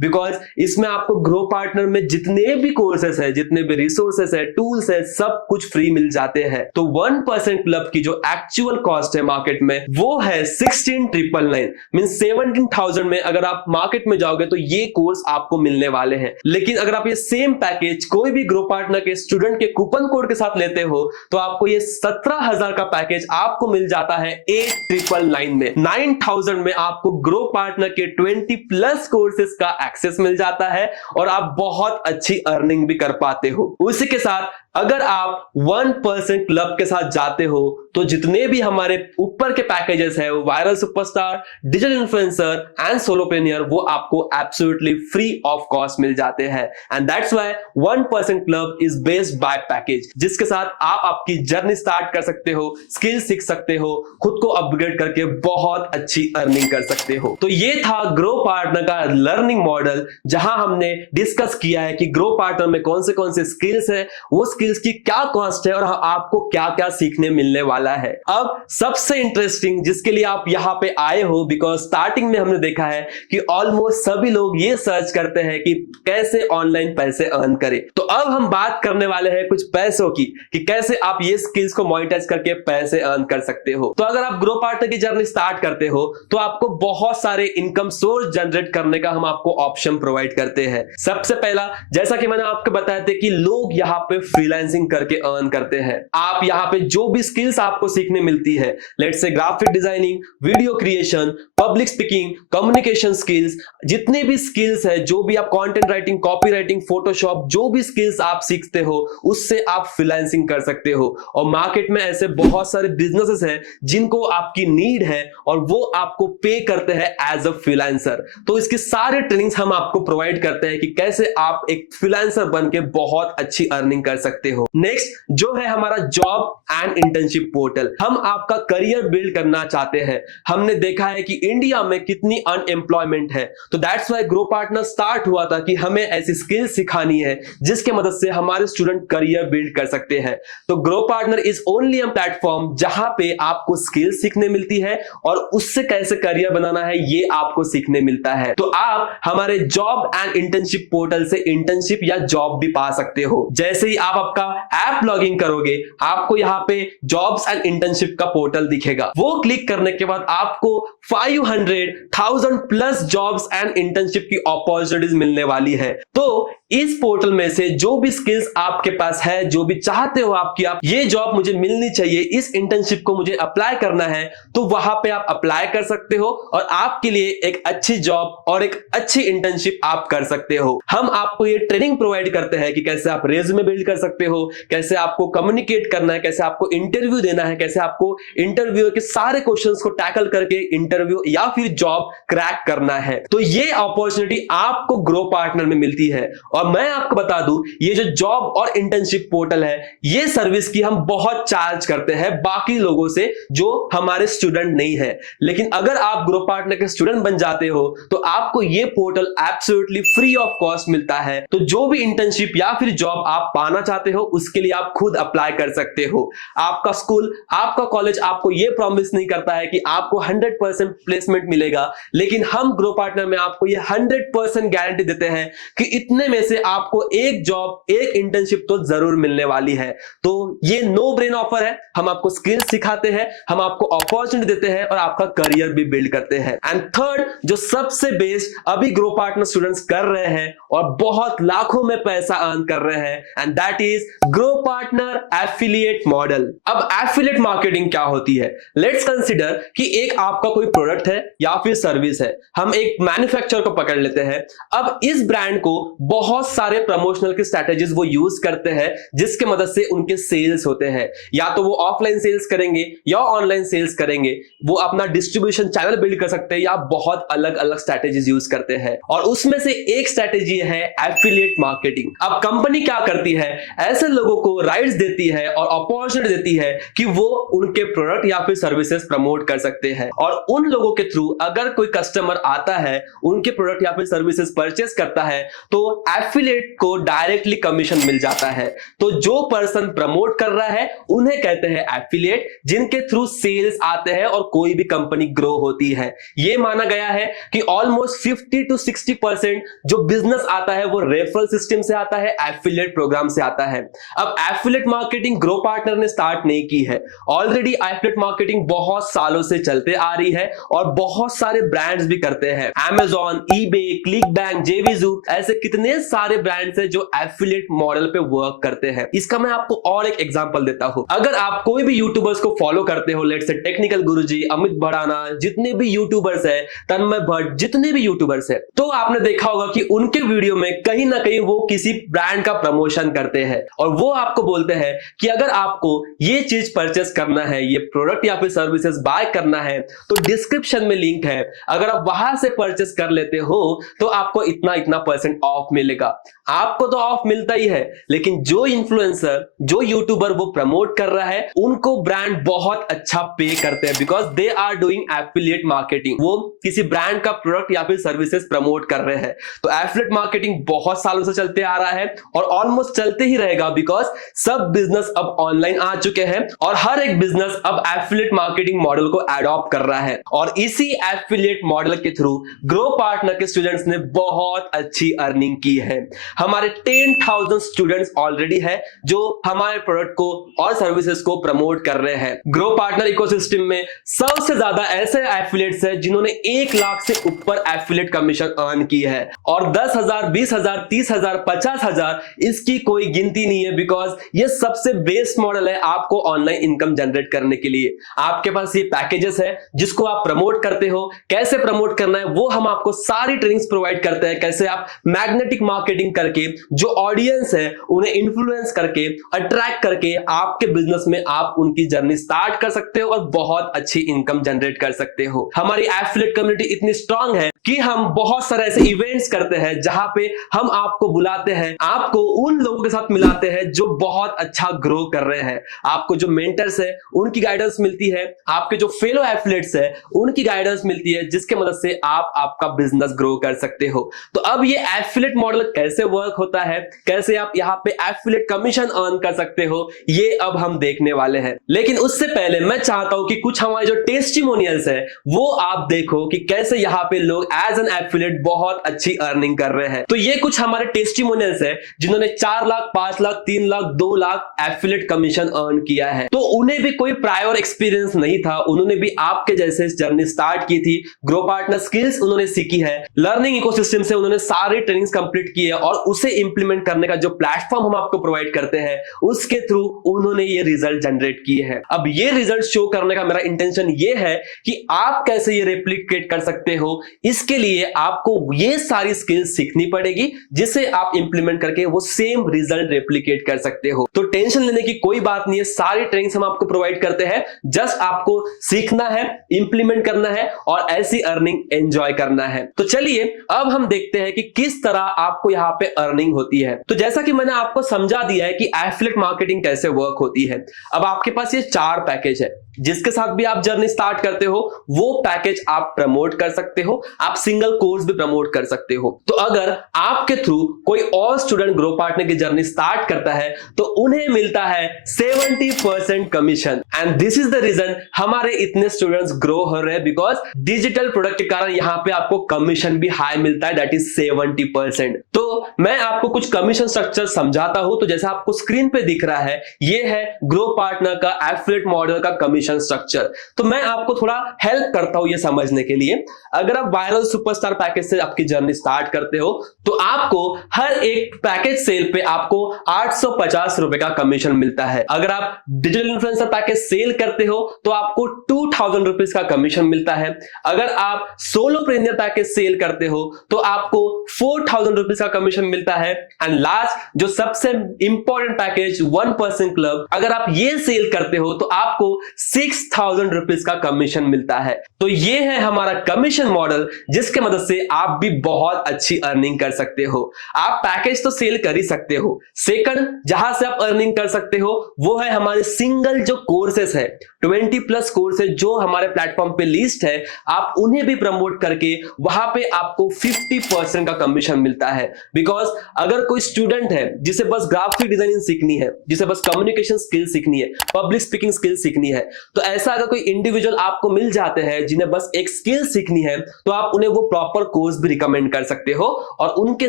बिकॉज इसमें आपको ग्रो पार्टनर में जितने भी कोर्सेस है, जितने भी रिसोर्सेस है, टूल्स है, सब कुछ फ्री मिल जाते हैं। तो 1% क्लब की जो एक्चुअल कॉस्ट है मार्केट में वो है 16,999, मीन 17,000 में अगर आप मार्केट में जाओगे तो ये कोर्स आपको मिलने वाले हैं। लेकिन अगर आप ये सेम पैकेज कोई भी ग्रो पार्टनर के स्टूडेंट के कूपन कोड के साथ लेते हो तो आपको ये 17,000 का पैकेज आपको मिल जाता है 8,999 में। 9,000 में आपको ग्रो पार्टनर के 20 प्लस कोर्सेज का एक्सेस मिल जाता है और आप बहुत अच्छी अर्निंग भी कर पाते हो। उसी के साथ अगर आप 1% क्लब के साथ जाते हो तो जितने भी हमारे ऊपर के पैकेजेस है, viral superstar, digital influencer and solopreneur, वो आपको एब्सोल्युटली फ्री ऑफ कॉस्ट मिल जाते हैं। And that's why 1% club is based by package, जिसके साथ आप आपकी जर्नी स्टार्ट कर सकते हो, स्किल सीख सकते हो, खुद को अपग्रेड करके बहुत अच्छी अर्निंग कर सकते हो। तो ये था ग्रो पार्टनर का लर्निंग मॉडल, जहां हमने डिस्कस किया है कि ग्रो पार्टनर में कौन से स्किल्स है, वो स्किल्स की क्या कॉस्ट है और आपको क्या क्या सीखने मिलने वाला है। अब सबसे इंटरेस्टिंग जिसके लिए आप यहां पे आए हो, बिकॉज स्टार्टिंग में हमने देखा है कि ऑलमोस्ट सभी लोग ये सर्च करते हैं कि कैसे ऑनलाइन पैसे अर्न करें। तो अब हम बात करने वाले हैं कुछ पैसों की, कि कैसे आप ये स्किल्स को मोनेटाइज करके पैसे अर्न कर सकते हो। तो अगर आप ग्रो पार्टनर की जर्नी स्टार्ट करते हो तो आपको बहुत सारे इनकम सोर्स जनरेट करने का हम आपको ऑप्शन प्रोवाइड करते हैं। सबसे पहला, जैसा कि मैंने आपको बताया था कि लोग यहाँ पे फ्रीलांसिंग करके अर्न करते हैं। आप यहाँ पे जो भी स्किल्स आपको सीखने मिलती है, let's say graphic designing, video creation, public speaking, communication skills, जितने भी स्किल्स है, जो भी आप content writing, copy writing, Photoshop, जो भी स्किल्स आप सीखते हो उससे आप फ्रीलांसिंग कर सकते हो। और मार्केट में ऐसे बहुत सारे बिजनेसेस हैं जिनको आपकी नीड है और वो आपको पे करते हैं एज अ फ्रीलांसर। तो इसके सारे ट्रेनिंग्स हम आपको प्रोवाइड करते हैं कि कैसे आप एक फ्रीलांसर बन के बहुत अच्छी अर्निंग कर सकते हो। नेक्स्ट जो है हमारा जॉब एंड इंटर्नशिप पोर्टल, हम आपका करियर बिल्ड करना चाहते हैं। हमने देखा है कि इंडिया में कितनी अनएम्प्लॉयमेंट है, तो that's why grow partner start हुआ था कि हमें ऐसी स्किल सिखानी है जिसके मदद से हमारे स्टूडेंट करियर बिल्ड कर सकते हैं। तो grow partner is only a platform जहां पे आपको स्किल सीखने मिलती है और उससे कैसे करियर बनाना है ये आपको सीखने मिलता है। तो आप हमारे जॉब एंड इंटर्नशिप पोर्टल से इंटर्नशिप या जॉब भी पा सकते हो। जैसे ही आप आपका ऐप लॉगिन करोगे आपको यहाँ पे जॉब्स एंड इंटर्नशिप का पोर्टल दिखेगा। वो क्लिक करने के बाद आपको 500,000 प्लस जॉब्स एंड इंटर्नशिप की अपॉर्चुनिटीज मिलने वाली है। तो इस पोर्टल में से जो भी स्किल्स आपके पास है, जो भी चाहते हो आप ये जॉब मुझे मिलनी चाहिए, इस इंटर्नशिप को मुझे अप्लाई करना है, तो वहां पे आप अप्लाई कर सकते हो और आपके लिए एक अच्छी जॉब और एक अच्छी इंटर्नशिप आप कर सकते हो। हम आपको ये ट्रेनिंग प्रोवाइड करते हैं कि कैसे आप रेज्यूमे बिल्ड कर सकते हो, कैसे आपको कम्युनिकेट करना है, कैसे आपको इंटरव्यू देना है, कैसे आपको इंटरव्यू के सारे क्वेश्चंस को टैकल करके इंटरव्यू या फिर जॉब क्रैक करना है। तो ये अपॉर्चुनिटी आपको ग्रो पार्टनर में मिलती है। और मैं आपको बता दूं, ये जो जॉब और इंटर्नशिप पोर्टल है, ये सर्विस की हम बहुत चार्ज करते हैं बाकी लोगों से जो हमारे स्टूडेंट नहीं है। लेकिन अगर आप ग्रो पार्टनर के स्टूडेंट बन जाते हो तो आपको ये portal absolutely free of cost मिलता है। तो जो भी इंटर्नशिप या फिर जॉब आप पाना चाहते हो उसके लिए आप खुद अप्लाई कर सकते हो। आपका स्कूल, आपका कॉलेज आपको ये प्रॉमिस नहीं करता है कि आपको 100% प्लेसमेंट मिलेगा, लेकिन हम ग्रो पार्टनर में आपको ये 100% गारंटी देते हैं कि इतने में से आपको एक जॉब, एक इंटर्नशिप तो जरूर मिलने वाली है। तो ये नो ब्रेन ऑफर है। हम आपको स्किल सिखाते हैं, हम आपको अपॉर्चुनिटी देते हैं और आपका करियर भी बिल्ड करते हैं। एंड थर्ड, जो सबसे बेस्ट अभी ग्रो पार्टनर स्टूडेंट्स कर रहे हैं और बहुत लाखों में पैसा अर्न कर रहे हैं, and that is grow partner affiliate model. अब एफिलिएट मार्केटिंग क्या होती है? लेट्स कंसीडर कि एक आपका कोई प्रोडक्ट है या फिर सर्विस है। हम एक मैन्युफैक्चरर को पकड़ लेते हैं। अब इस ब्रांड को बहुत सारे प्रमोशनल की स्ट्रेटेजीज वो यूज करते हैं, जिसके मदद से उनके सेल्स होते हैं। या तो वो ऑफलाइन सेल्स करेंगे या ऑनलाइन सेल्स करेंगे, वो अपना डिस्ट्रीब्यूशन चैनल बिल्ड कर सकते हैं या बहुत अलग अलग स्ट्रेटेजीज यूज करते हैं। और उसमें से एक स्ट्रेटेजी है एफिलिएट मार्केटिंग। अब कंपनी क्या करती है? ऐसे लोगों को राइट्स देती है और अपॉर्चुनिटी देती है कि वो उनके प्रोडक्ट या फिर सर्विसेज प्रमोट कर सकते हैं। और उन लोगों के थ्रू अगर कोई कस्टमर आता है, उनके प्रोडक्ट या फिर सर्विसेज परचेस करता है, तो एफिलिएट को डायरेक्टली कमीशन मिल जाता है। तो जो पर्सन प्रमोट कर रहा है उन्हें कहते हैं एफिलिएट, जिनके थ्रू सेल्स आते हैं और कोई भी कंपनी ग्रो होती है। यह माना गया है कि ऑलमोस्ट 50 to 60% जो बिजनेस आता है वो रेफरल सिस्टम से आता है, एफिलिएट प्रोग्राम से आता है। अब एफिलिएट मार्केटिंग ग्रो पार्टनर ने स्टार्ट नहीं की है। ऑलरेडी एफिलिएट मार्केटिंग बहुत सालों से चलते आ रही है और बहुत सारे ब्रांड्स भी करते हैं। Amazon, eBay, ClickBank, JVZoo, ऐसे कितने सारे ब्रांड्स हैं जो एफिलिएट मॉडल पे वर्क करते हैं। इसका मैं आपको और एक एग्जांपल देता हूं। अगर आप कोई भी यूट्यूबर्स को फॉलो करते हो, लेट्स से टेक्निकल गुरुजी, अमित भड़ाना, जितने भी यूट्यूबर्स है, तन्मय भट्ट, जितने भी यूट्यूबर्स है, तो आपने देखा होगा कि उनके वीडियो में कहीं ना कहीं वो किसी ब्रांड का प्रमोशन करते हैं और वो आपको बोलते हैं कि अगर आपको ये चीज परचेस करना है, ये प्रोडक्ट या फिर सर्विसेज बाय करना है, तो डिस्क्रिप्शन में लिंक है, अगर आप वहां से परचेस कर लेते हो तो आपको इतना इतना परसेंट ऑफ मिलेगा। आपको तो ऑफ मिलता ही है, लेकिन जो इन्फ्लुएंसर, जो यूट्यूबर वो प्रमोट कर रहा है, उनको ब्रांड बहुत अच्छा पे करते हैं, because they are doing affiliate marketing. वो किसी ब्रांड का प्रोडक्ट या फिर सर्विसेज प्रमोट कर रहे हैं। तो एफिलिएट मार्केटिंग बहुत सालों से चलते आ रहा है और ऑलमोस्ट चलते ही रहेगा, बिकॉज सब बिजनेस अब ऑनलाइन आ चुके हैं और हर एक बिजनेस अब एफिलिएट मार्केटिंग मॉडल को एडॉप्ट कर रहा है। और इसी एफिलिएट मॉडल के थ्रू ग्रो पार्टनर के स्टूडेंट्स ने बहुत अच्छी अर्निंग की है। हमारे 10,000 स्टूडेंट्स ऑलरेडी है जो हमारे प्रोडक्ट को और सर्विसेज को प्रमोट कर रहे हैं। ग्रो पार्टनर इकोसिस्टम में सबसे ज्यादा ऐसे एफिलिएट्स हैं जिन्होंने 1 लाख से ऊपर एफिलिएट कमीशन अर्न की है और 10,000, 20,000, 30,000, 50,000 इसकी कोई गिनती नहीं है, बिकॉज ये सबसे बेस्ट मॉडल है आपको ऑनलाइन इनकम जनरेट करने के लिए। आपके पास ये पैकेजेस है जिसको आप प्रमोट करते हो। कैसे प्रमोट करना है वो हम आपको सारी ट्रेनिंग्स प्रोवाइड करते हैं। कैसे आप मैग्नेटिक मार्केटिंग करके जो ऑडियंस है उन्हें इन्फ्लुएंस करके, अट्रैक्ट करके आपके बिजनेस में आप उनकी जर्नी स्टार्ट कर सकते हो और बहुत अच्छी इनकम जनरेट कर सकते हो। हमारी एफिलिएट कम्युनिटी इतनी स्ट्रांग है कि हम बहुत सारे ऐसे इवेंट्स करते हैं जहां पे हम आपको बुलाते हैं, आपको उन लोगों के साथ मिलाते हैं जो बहुत अच्छा ग्रो कर रहे हैं। आपको जो मेंटर्स है उनकी गाइडेंस मिलती है, आपके जो फेलो एफिलिएट्स है उनकी गाइडेंस मिलती है, जिसके मदद से आप आपका बिजनेस ग्रो कर सकते हो। तो अब ये एफिलिएट मॉडल कैसे वर्क होता है, कैसे आप यहाँ पे एफिलिएट कमीशन अर्न कर सकते हो, ये अब हम देखने वाले हैं। लेकिन उससे पहले मैं चाहता हूं कि कुछ हमारे जो टेस्टिमोनियल्स है वो आप देखो कि कैसे यहाँ पे लोग एज एन एफिलिएट बहुत अच्छी अर्निंग कर रहे हैं। तो ये कुछ हमारे टेस्टिमोनियल्स है जिन्होंने 4 lakh, 5 lakh, 3 lakh, 2 lakh affiliate commission earn किया है। तो उन्हें भी कोई प्रायर एक्सपीरियंस नहीं था, उन्होंने भी आपके जैसे जर्नी स्टार्ट की थी। ग्रो पार्टनर स्किल्स उन्होंने सीखी है, लर्निंग इकोसिस्टम से उन्होंने सारी ट्रेनिंग्स कंप्लीट की है और उसे इंप्लीमेंट करने का जो प्लेटफॉर्म हम आपको प्रोवाइड करते हैं उसके थ्रू उन्होंने ये रिजल्ट जनरेट किए हैं। अब ये रिजल्ट शो करने का मेरा इंटेंशन ये है कि आप कैसे ये रेप्लिकेट कर सकते हो। इसके लिए आपको ये सारी स्किल्स सीखनी पड़ेगी जिसे आप इंप्लीमेंट करके वो सेम रिजल्ट रेप्लिकेट कर सकते हो। तो टेंशन लेने की कोई बात नहीं है, सारी ट्रेनिंग्स हम आपको प्रोवाइड करते हैं। जस्ट आपको सीखना है, इंप्लीमेंट करना है और ऐसी अर्निंग एंजॉय करना है। तो चलिए अब हम देखते हैं कि किस तरह आपको यहाँ पे अर्निंग होती है। तो जैसा कि मैंने आपको समझा दिया है कि एफिलिएट मार्केटिंग कैसे वर्क होती है। अब आपके पास ये 4 पैकेज है, जिसके साथ भी आप जर्नी स्टार्ट करते हो वो पैकेज आप प्रमोट कर सकते हो। आप सिंगल कोर्स भी प्रमोट कर सकते हो। तो अगर आपके थ्रू कोई और स्टूडेंट ग्रो पार्टनर की जर्नी स्टार्ट करता है तो उन्हें मिलता है 70% commission. And this is the reason हमारे इतने स्टूडेंट्स ग्रो हो रहे हैं, बिकॉज डिजिटल प्रोडक्ट के कारण यहाँ पे आपको कमीशन भी हाई मिलता है, दैट इज 70%। तो मैं आपको कुछ कमीशन स्ट्रक्चर समझाता हूं। तो जैसा आपको स्क्रीन पे दिख रहा है, ये है ग्रो पार्टनर का एफिलिएट मॉडल का कमीशन स्ट्रक्चर। तो मैं आपको थोड़ा हेल्प करता हूं ये समझने के लिए। अगर आप वायरल सुपरस्टार पैकेज से आपकी जर्नी स्टार्ट करते हो तो आपको हर एक पैकेज सेल पे आपको 8 750 रुपए का कमीशन मिलता है। अगर आप डिजिटल इन्फ्लुएंसर पैकेज सेल करते हो तो आपको 2000 रुपीज का कमीशन मिलता है। अगर आप सोलोप्रेन्योर पैकेज सेल करते हो तो आपको 4000 रुपीज का कमीशन मिलता है। एंड लास्ट जो सबसे इंपॉर्टेंट पैकेज 1% क्लब, अगर आप ये सेल करते हो तो आपको 6000 रुपीज का कमीशन मिलता है। तो ये है हमारा कमीशन मॉडल जिसके मदद से आप भी बहुत अच्छी अर्निंग कर सकते हो। आप पैकेज तो सेल कर ही सकते हो, सेकंड जहां से आप अर्निंग कर सकते हो वो है हमारे सिंगल जो कोर्सेस है, 20+ कोर्सेस जो हमारे प्लेटफॉर्म पे लिस्ट है, आप उन्हें भी प्रमोट करके वहां पे आपको 50% का कमीशन मिलता है। बिकॉज अगर कोई स्टूडेंट है जिसे बस ग्राफिक डिजाइनिंग सीखनी है, जिसे बस कम्युनिकेशन स्किल सीखनी है, पब्लिक स्पीकिंग स्किल सीखनी है, तो ऐसा अगर कोई इंडिविजुअल आपको मिल जाते हैं जिन्हें बस एक स्किल सीखनी है, तो आप उन्हें वो प्रॉपर कोर्स भी रिकमेंड कर सकते हो और उनके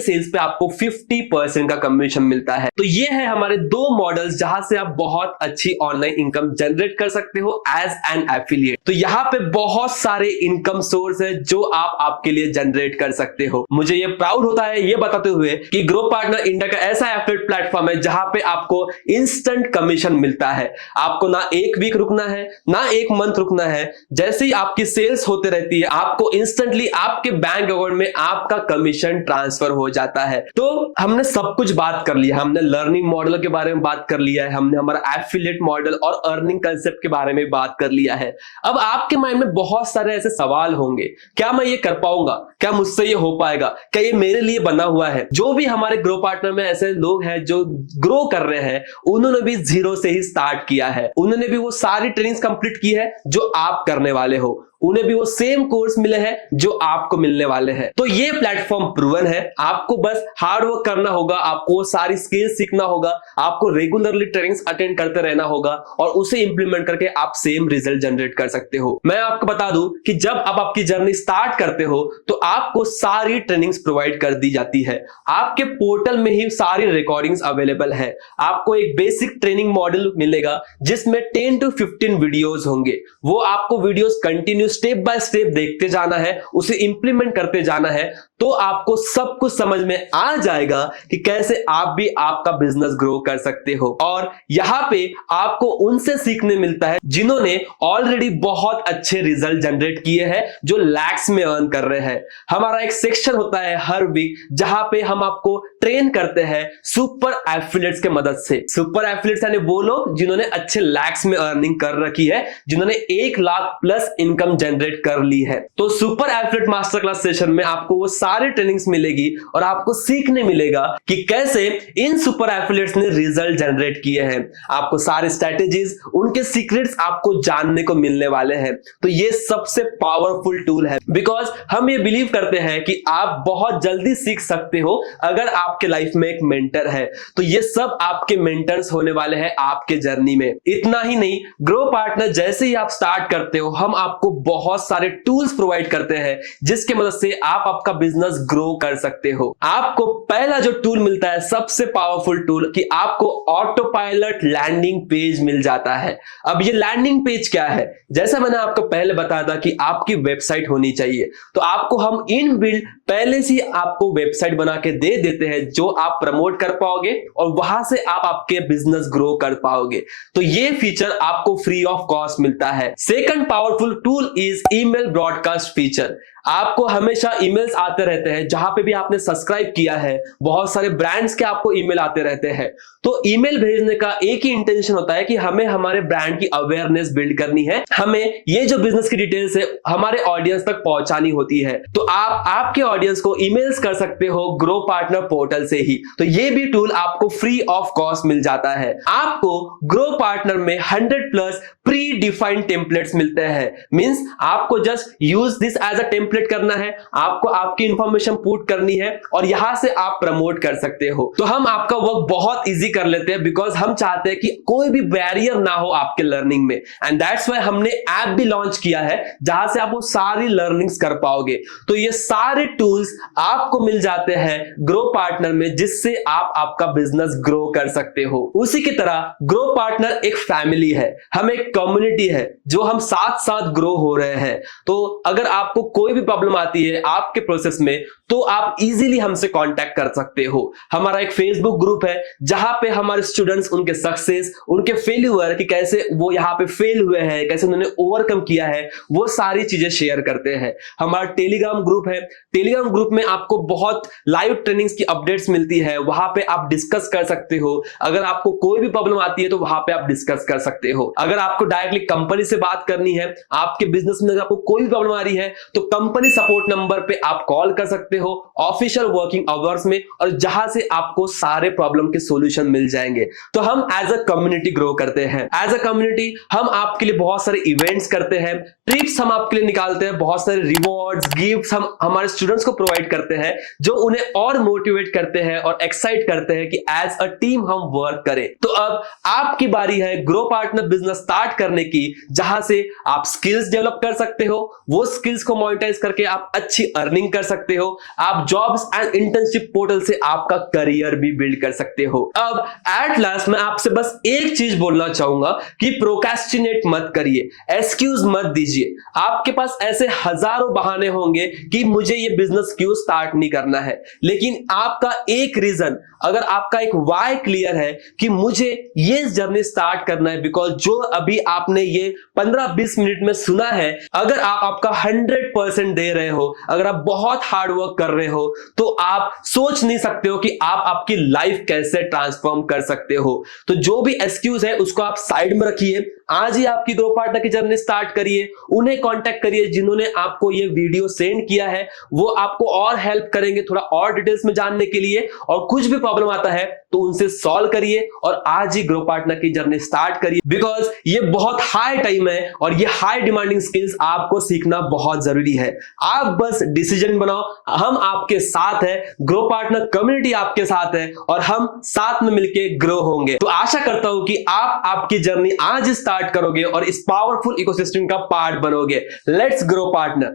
सेल्स पे आपको 50% का कमीशन मिलता है। तो ये है हमारे दो मॉडल्स जहां से आप बहुत अच्छी ऑनलाइन इनकम जनरेट कर सकते हो एज एन एफिलिएट। तो यहाँ पे बहुत सारे इनकम सोर्स है जो आप आपके लिए जनरेट कर सकते हो। मुझे ये प्राउड होता है ये बताते हुए कि ग्रो पार्टनर इंडिया का ऐसा एफिलिएट प्लेटफॉर्म है जहां पे आपको इंस्टेंट कमीशन मिलता है। आपको ना एक वीक रुकना है, ना एक मंथ रुकना है। जैसे ही आपकी सेल्स होते रहती है आपको इंस्टेंटली आपके बैंक अकाउंट में आपका कमीशन ट्रांसफर हो जाता है। तो हमने सब कुछ बात कर लिया, हमने लर्निंग मॉडल के बारे में बात कर लिया है, हमने हमारा एफिलिएट मॉडल और अर्निंग कंसेप्ट के बारे में बात कर लिया है। अब आपके माइंड में बहुत सारे ऐसे सवाल होंगे, क्या मैं ये कर पाऊंगा, क्या मुझसे ये हो पाएगा, क्या ये मेरे लिए बना हुआ है? जो भी हमारे ग्रो पार्टनर में ऐसे लोग हैं जो ग्रो कर रहे हैं, उन्होंने भी जीरो से ही स्टार्ट किया है, उन्होंने भी वो सारी ट्रेनिंग्स कंप्लीट की है जो आप करने वाले हो, उन्हें भी वो सेम कोर्स मिले हैं जो आपको मिलने वाले हैं। तो ये प्लेटफॉर्म प्रूवन है, आपको बस हार्ड वर्क करना होगा, आपको वो सारी स्किल्स सीखना होगा, आपको रेगुलरली ट्रेनिंग्स अटेंड करते रहना होगा और उसे इंप्लीमेंट करके आप सेम रिजल्ट जनरेट कर सकते हो। मैं आपको बता दूं कि जब आप आपकी जर्नी स्टार्ट करते हो तो आपको सारी ट्रेनिंग्स प्रोवाइड कर दी जाती है। आपके पोर्टल में ही सारी रिकॉर्डिंग्स अवेलेबल है। आपको एक बेसिक ट्रेनिंग मॉडल मिलेगा जिसमें 10 to 15 वीडियोस होंगे। वो आपको videos continue step by step देखते जाना है, उसे इंप्लीमेंट करते जाना है, तो आपको सब कुछ समझ में आ जाएगा कि कैसे आप भी आपका बिजनेस ग्रो कर सकते हो। और यहां पे आपको उनसे सीखने मिलता है जिन्होंने ऑलरेडी बहुत अच्छे रिजल्ट जनरेट किए हैं, जो लैक्स में अर्न कर रहे हैं। हमारा एक सेक्शन होता है हर वीक जहां पे हम आपको ट्रेन करते हैं सुपर एफिलिएट्स के मदद से। सुपर एफिलिएट्स यानी वो लोग जिन्होंने अच्छे लैक्स में अर्निंग कर रखी है, जिन्होंने 1 लाख प्लस इनकम जनरेट कर ली है। तो super affiliate master class session में आपको वो सारी ट्रेनिंग्स मिलेगी और आपको सीखने मिलेगा कि कैसे इन सुपर एफिलिएट्स ने रिजल्ट जनरेट किए हैं। आपको सारे स्ट्रेटेजीज, उनके सीक्रेट्स आपको जानने को मिलने वाले हैं। तो ये सबसे पावरफुल टूल है, बिकॉज हम ये बिलीव करते हैं कि आप बहुत जल्दी सीख सकते हो अगर आपके लाइफ में एक मेंटर है। तो ये सब आपके मेंटर्स होने वाले हैं आपके जर्नी में। इतना ही नहीं, ग्रो पार्टनर जैसे ही आप स्टार्ट करते हो, हम आपको बहुत सारे टूल्स प्रोवाइड करते हैं जिसके मदद से आप आपका बिजनेस ग्रो कर सकते हो। आपको पहला जो टूल मिलता है, सबसे पावरफुल टूल, कि आपको ऑटो पायलट लैंडिंग पेज मिल जाता है। अब ये लैंडिंग पेज क्या है? जैसा मैंने आपको पहले बताया था कि आपकी वेबसाइट होनी चाहिए, तो आपको हम इन बिल्ड पहले से आपको वेबसाइट बना के दे देते हैं जो आप प्रमोट कर पाओगे और वहां से आप आपके बिजनेस ग्रो कर पाओगे। तो ये फीचर आपको फ्री ऑफ कॉस्ट मिलता है। Second powerful tool is email broadcast feature. आपको हमेशा ईमेल्स आते रहते हैं, जहां पे भी आपने सब्सक्राइब किया है, बहुत सारे ब्रांड्स के आपको ईमेल आते रहते हैं। तो ईमेल भेजने का एक ही इंटेंशन होता है कि हमें हमारे ब्रांड की अवेयरनेस बिल्ड करनी है, हमें ये जो बिजनेस की डिटेल्स है हमारे ऑडियंस तक पहुंचानी होती है। तो आप आपके ऑडियंस को ईमेल्स कर सकते हो ग्रो पार्टनर पोर्टल से ही। तो ये भी टूल आपको फ्री ऑफ कॉस्ट मिल जाता है। आपको ग्रो पार्टनर में 100+ प्री डिफाइंड टेम्पलेट्स मिलते हैं। मींस आपको just use this as a template करना है, आपको आपकी इंफॉर्मेशन पुट करनी है और यहां से आप प्रमोट कर सकते हो। तो हम आपका वर्क बहुत इजी कर लेते हैं, बिकॉज हम चाहते हैं कि कोई भी बैरियर ना हो आपके लर्निंग में। एंड दैट्स व्हाई हमने ऐप भी लॉन्च किया है जहां से आप वो सारी लर्निंग्स कर पाओगे। तो ये सारे टूल्स आपको मिल जाते हैं ग्रो पार्टनर में, जिससे आप आपका बिजनेस ग्रो कर सकते हो। उसी की तरह ग्रो पार्टनर एक फैमिली है, हम एक कम्युनिटी है जो हम साथ साथ ग्रो हो रहे हैं। तो अगर आपको कोई भी भी प्रॉब्लम आती है आपके प्रोसेस में तो आप इजीली हमसे कांटेक्ट कर सकते हो। हमारा एक फेसबुक ग्रुप है जहां पे हमारे स्टूडेंट्स उनके सक्सेस, उनके फेल्यूर कि कैसे वो यहाँ पे फेल हुए हैं, कैसे उन्होंने ओवरकम किया है, वो सारी चीजें शेयर करते हैं। हमारा टेलीग्राम ग्रुप है, टेलीग्राम ग्रुप में आपको बहुत लाइव ट्रेनिंग्स की अपडेट्स मिलती है, वहां पे आप डिस्कस कर सकते हो। अगर आपको कोई भी प्रॉब्लम आती है तो वहां पे आप डिस्कस कर सकते हो। अगर आपको डायरेक्टली कंपनी से बात करनी है, आपके बिजनेस में अगर आपको कोई भी प्रॉब्लम आ रही है तो कंपनी सपोर्ट नंबर पे आप कॉल कर सकते हो ऑफिशियल वर्किंग आवर्स में, और जहां से आपको सारे प्रॉब्लम के सॉल्यूशन मिल जाएंगे। तो हम एज अ कम्युनिटी ग्रो करते हैं। एज अ कम्युनिटी हम आपके लिए बहुत सारे इवेंट्स करते हैं, ट्रिप्स हम आपके लिए निकालते हैं, बहुत सारे रिवॉर्ड्स, गिफ्ट्स हम हमारे स्टूडेंट्स को प्रोवाइड करते हैं जो उन्हें और मोटिवेट करते हैं और एक्साइट करते हैं कि एज अ टीम हम वर्क करें। तो अब आपकी बारी है ग्रो पार्टनर बिजनेस स्टार्ट करने की, जहां से आप स्किल्स डेवलप कर सकते हो, वो स्किल्स को मोनेटाइज करके आप अच्छी अर्निंग कर सकते हो, आप जॉब्स एंड इंटर्नशिप पोर्टल से आपका करियर भी बिल्ड कर सकते हो। अब एट लास्ट मैं आपसे बस एक चीज बोलना चाहूंगा कि प्रोक्रेस्टिनेट मत करिए, एक्सक्यूज मत दीजिए। आपके पास ऐसे हजारों बहाने होंगे कि मुझे ये बिजनेस क्यों स्टार्ट नहीं करना है, लेकिन आपका एक रीजन, अगर आपका एक वाई क्लियर है कि मुझे ये जर्नी स्टार्ट करना है, बिकॉज जो अभी आपने ये 15-20 मिनट में सुना है, अगर आप आपका 100% दे रहे हो, अगर आप बहुत हार्ड वर्क कर रहे हो, तो आप सोच नहीं सकते हो कि आप आपकी लाइफ कैसे ट्रांसफॉर्म कर सकते हो। तो जो भी एक्सक्यूज है उसको आप साइड में रखिए, आज ही आपकी ग्रो पार्टनर की जर्नी स्टार्ट करिए, उन्हें कांटेक्ट करिए जिन्होंने आपको ये वीडियो सेंड किया है, वो आपको और हेल्प करेंगे थोड़ा और डिटेल्स में जानने के लिए, और कुछ भी प्रॉब्लम आता है तो उनसे सॉल्व करिए और आज ही ग्रो पार्टनर की जर्नी स्टार्ट करिए, बिकॉज ये बहुत हाई टाइम है और ये हाई डिमांडिंग स्किल्स आपको सीखना बहुत जरूरी है। आप बस डिसीजन बनाओ, हम आपके साथ हैं, ग्रो पार्टनर कम्युनिटी आपके साथ है और हम साथ में मिलके ग्रो होंगे। तो आशा करता हूं कि आप आपकी जर्नी आज स्टार्ट करोगे और इस पावरफुल इकोसिस्टम का पार्ट बनोगे। Let's grow partner.